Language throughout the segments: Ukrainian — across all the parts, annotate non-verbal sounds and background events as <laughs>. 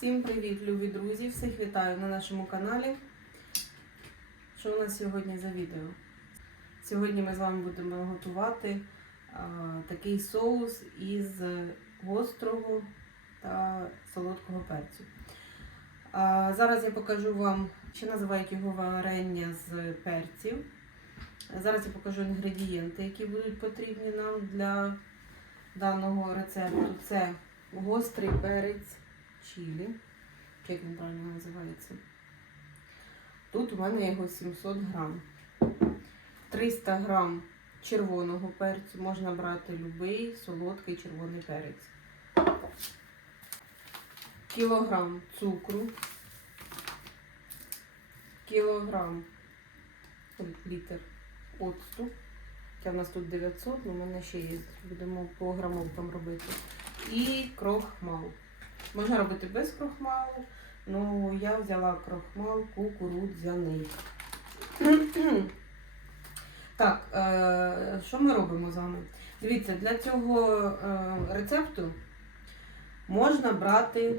Всім привіт, любі друзі! Всіх вітаю на нашому каналі. Що у нас сьогодні за відео? Сьогодні ми з вами будемо готувати а, такий соус із гострого та солодкого перцю. А, зараз я покажу вам, ще називають його варення з перців. Зараз я покажу інгредієнти, які будуть потрібні нам для даного рецепту. Це гострий перець чилі, як він правильно називається. Тут у мене його 700 грам. 300 грам червоного перцю, можна брати будь-який солодкий червоний перець. Кілограм цукру, кілограм літр оцту. В нас тут 900, але в мене ще є. Будемо по грамовкам робити. І крохмал. Можна робити без крохмалу, але я взяла крохмал кукурудзяний. <clears throat> Так, е, що ми робимо з вами? Дивіться, для цього е, рецепту можна брати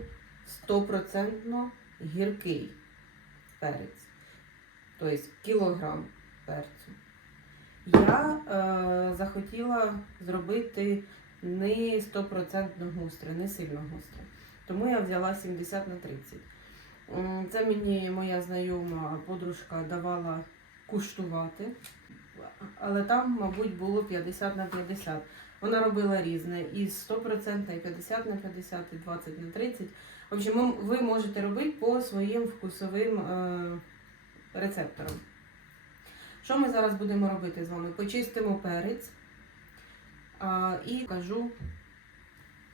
100% гіркий перець, тобто кілограм перцю. Я е, захотіла зробити не 100% гостре, не сильно гостре. Тому я взяла 70 на 30. Це мені моя знайома подружка давала куштувати, але там, мабуть, було 50 на 50. Вона робила різне і 100%, і 50 на 50, і 20 на 30. В общем, ви- можете робити по своїм вкусовим е, рецепторам. Що ми зараз будемо робити з вами? Почистимо перець а, і кажу,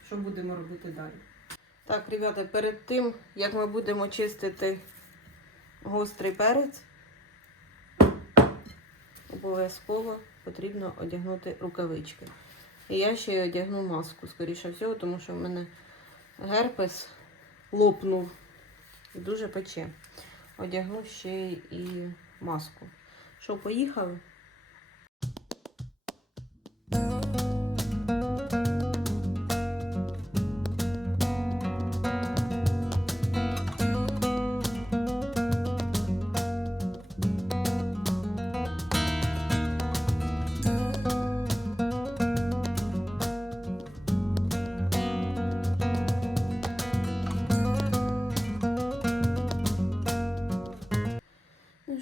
що будемо робити далі. Так, ребята, перед тим, як ми будемо чистити гострий перець, обов'язково потрібно одягнути рукавички. І я ще й одягну маску, скоріше всього, тому що в мене герпес лопнув і дуже пече. Одягну ще і маску. Що, поїхали?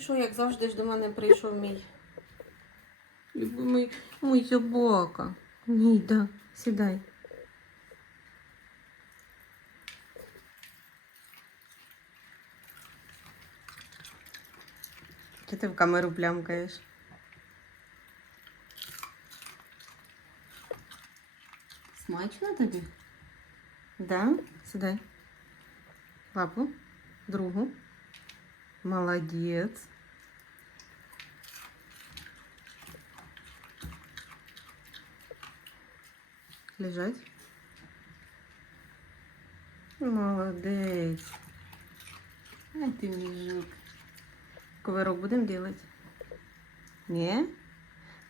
Що, як завжди ж до мене прийшов мій любимий мій собака. Ніда, сідай. Чи ти в камеру плямкаєш? Смачно тобі? Да? Сідай. Лапу. Другу. Молодець. Лежать. Молодець. Ай ти мій жук. Ковирок будемо делать? Ні?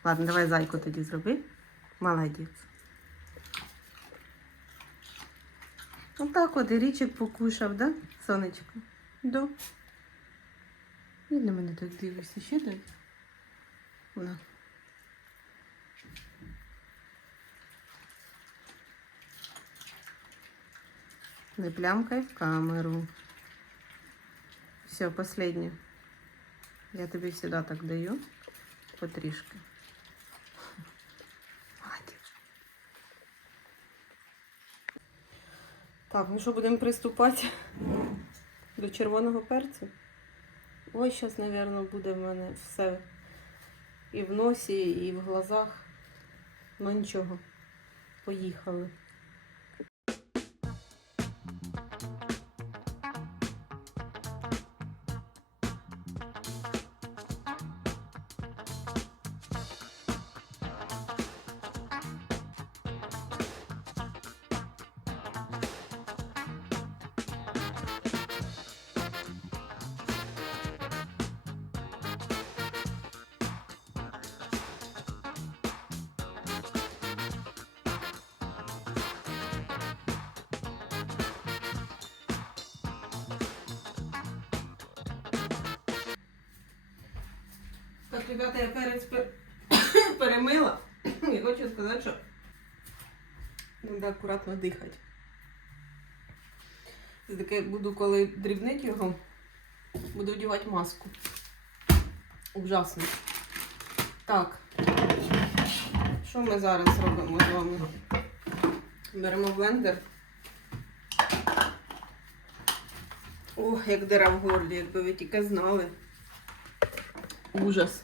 Ладно, давай зайку тоді зроби. Молодець. Отак от і річик покушав, да, сонечко? Да. І на мене так дивишся, ще дай. На. Не плямкай в камеру. Все, последнее. Я тобі всегда так даю. Потрішки. Так, ну що, будемо приступати <laughs> до червоного перцю. Ой, зараз, мабуть, буде в мене все і в носі, і в глазах. Ну нічого. Поїхали. Ребята, я перець пер- <coughs> перемила. <coughs> І хочу сказати, що треба акуратно дихати. Це таке буду, коли дрібнити його, буду вдівати маску. Ужасно. Так. Що ми зараз робимо з вами? Беремо блендер. Ох, як дира в горлі, якби ви тільки знали. Ужас.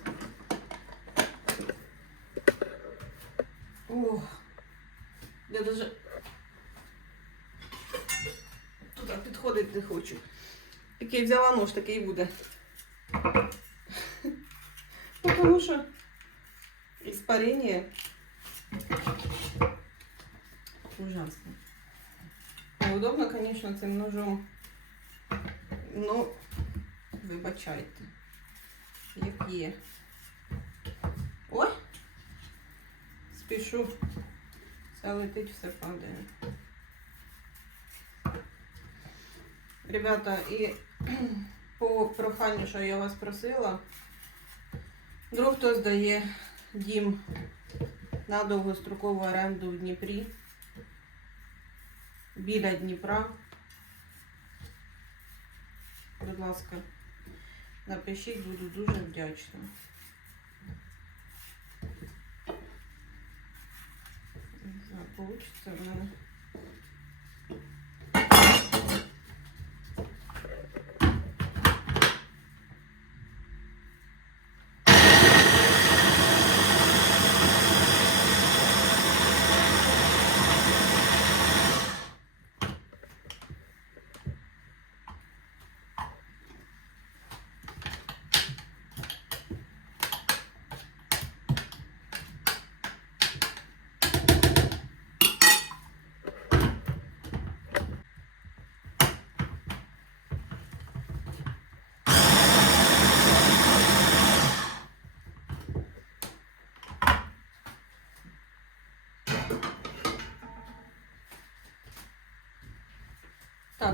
Ох. Я даже туди підходити не хочу. Який взяла нож, такий і буде. Ну, Тому що іспарення ужасно. Неудобно, звісно, цим ножом. Ну, вибачайте. Як є. Ой! Спішу. Все летить, все падає. Ребята, і <clears throat> по проханню, що я вас просила, друг хто здає дім на довгострокову оренду в Дніпрі, біля Дніпра. Будь ласка, напишіть, буду дуже вдячна. Не знаю, получится в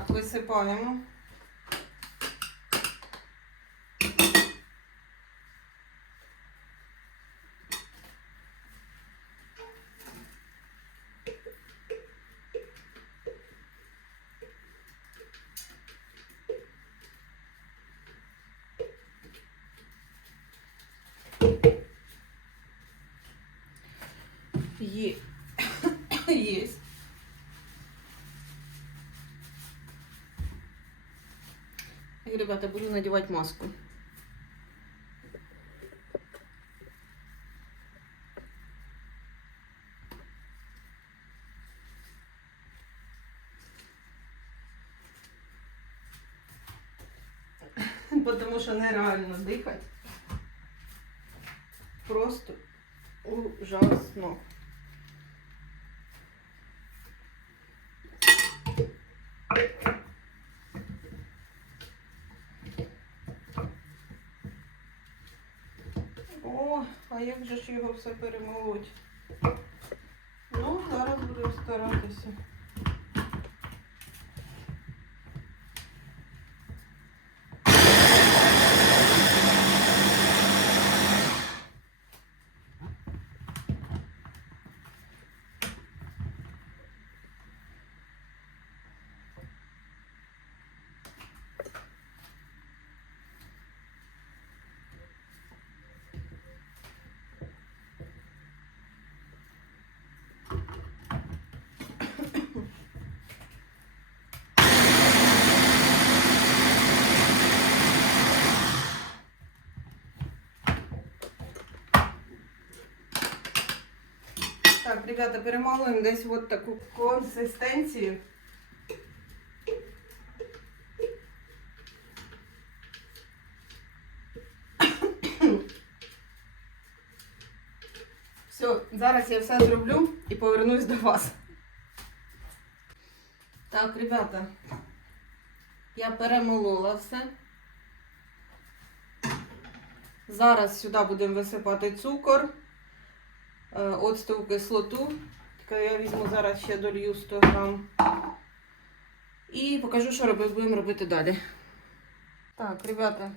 висипаємо. Є. Есть. И, ребята, буду надевать маску. <laughs> Потому що нереально дихати. Просто ужасно. О, а як же ж його все перемолоть? Ну, зараз буду старатися. Так, ребята, перемалуємо десь от таку консистенцію. Все, зараз я все зроблю і повернусь до вас. Так, ребята, я перемолола все. Зараз сюди будемо висипати цукор, оцтову кислоту. Я візьму зараз ще долью 100 грам. І покажу, що будемо робити далі. Так, ребята,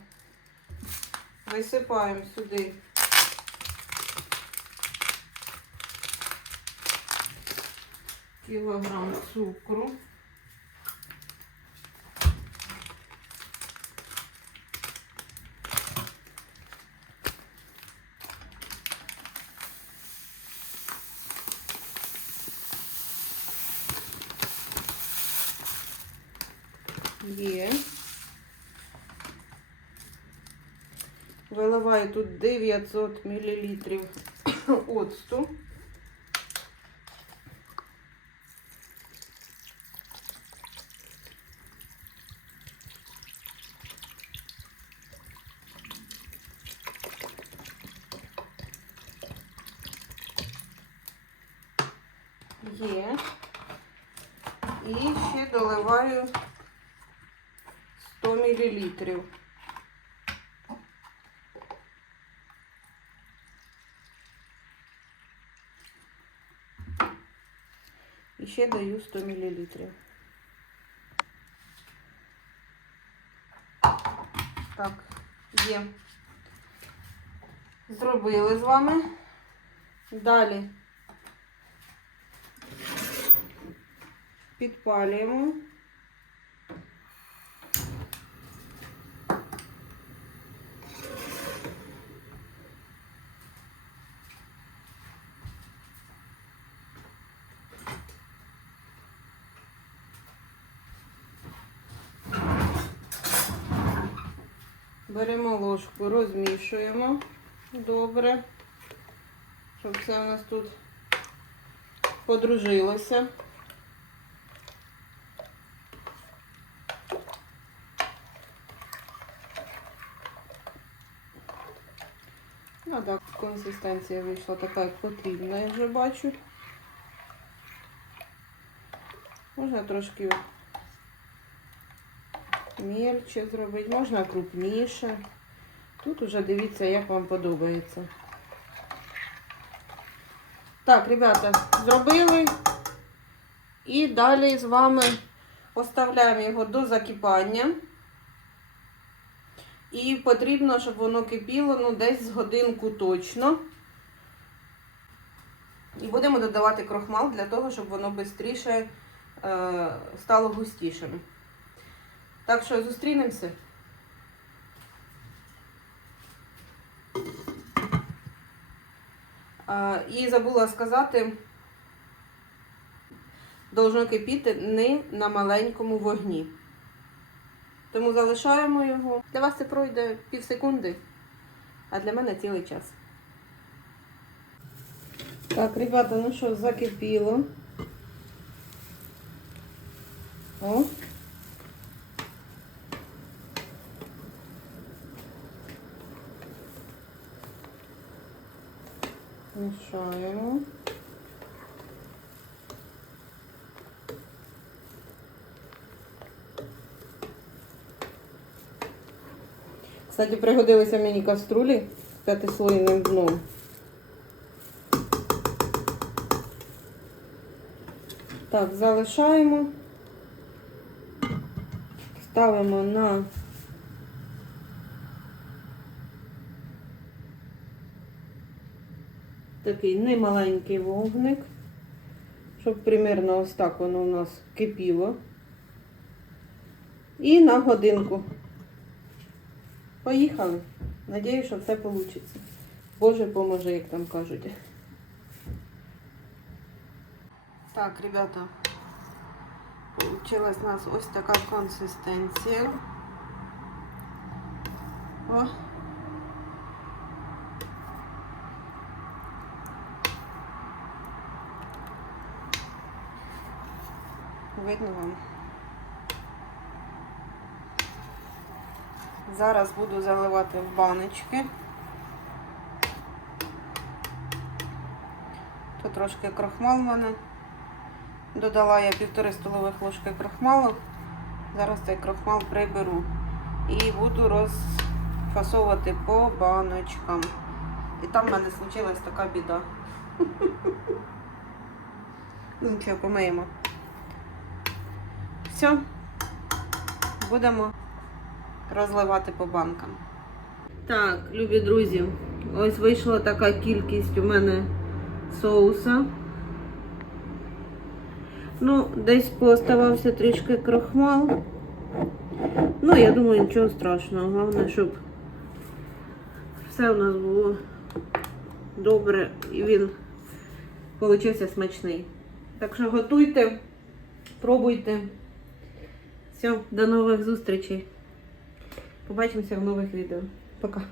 висипаємо сюди. Кілограм цукру. Є. Виливаю тут 900 мл <coughs> оцту. Є. І ще доливаю 100 мл. І ще даю 100 мл. Так, є. Зробили з вами. Далі підпалюємо. Беремо ложку, розмішуємо добре, щоб все у нас тут подружилося. Ну так, консистенція вийшла така, як потрібна, я вже бачу. Можна трошки мельче зробити, можна крупніше. Тут уже дивіться, як вам подобається. Так, ребята, зробили. І далі з вами оставляємо його до закипання. І потрібно, щоб воно кипіло ну, десь з годинку точно. І будемо додавати крохмал для того, щоб воно швидше е, стало густішим. Так що зустрінемося. І забула сказати, должно кипіти не на маленькому вогні. Тому залишаємо його. Для вас це пройде пів секунди, а для мене цілий час. Так, ребята, ну що, закипіло. О. Мішаємо. Кстати, пригодилися мені каструлі з п'ятислойним дном. Так, залишаємо. Ставимо на такий немаленький вогник, щоб примерно ось так воно у нас кипіло. І на годинку. Поїхали. Надіюсь, що все вийде. Боже поможе, як там кажуть. Так, ребята, получилась у нас ось така консистенція. О. Видно вам? Зараз буду заливати в баночки. Тут трошки крохмал в мене. Додала я півтори столових ложки крохмалу. Зараз цей крохмал приберу. І буду розфасовувати по баночкам. І там в мене случилась така біда. <laughs> Ну нічого, помиємо. Все, будемо розливати по банкам. Так, любі друзі, ось вийшла така кількість у мене соуса. Ну, десь пооставався трішки крохмал. Ну, я думаю, нічого страшного. Головне, щоб все у нас було добре і він получився смачний. Так що готуйте, пробуйте. Все, до нових зустрічей. Побачимося в нових відео. Пока.